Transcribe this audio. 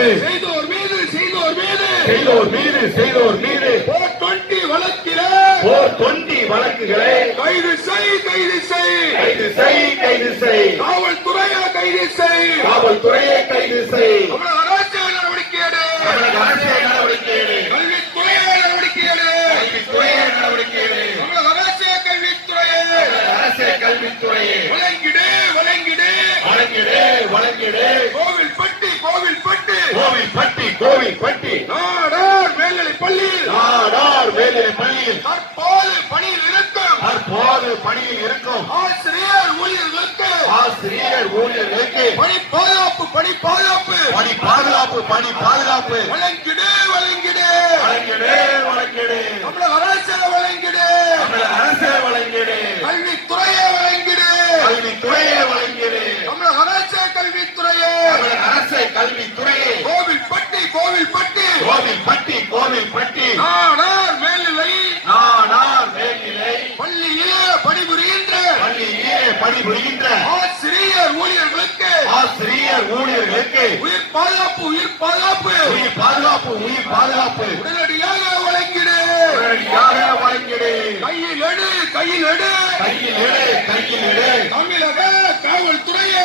கண்காணிப்பு செய்தோர் மீது 420 வழக்குகளை கைது செய் காவல்துறையை கைது செய் தமிழக அரசு நடவடிக்கை எடு கல்வித்துறையை நடவடிக்கை எடு தமிழக அரசு கல்வித்துறையை வழங்கிடு கோவில்பட்டி நாடார் மேல்நிலைப் பள்ளியில் தற்போது பணியில் இருக்கும் ஆசிரியர் ஊழியர்களுக்கு பணி பாதுகாப்பு வழங்கிடு தமிழக அரசு வழங்கிடு கல்வித்துறையை வழங்கிடு தமிழக அரசு கல்வித்துறையை கோவில்பட்டி நாடார் மேல்நிலை பள்ளியிலே பணிபுரிகின்ற ஆசிரியர் ஊழியர்களுக்கு உயிர் பாதுகாப்பு உடனடியாக வழங்கிடு கையில் எடு தமிழக காவல்துறையை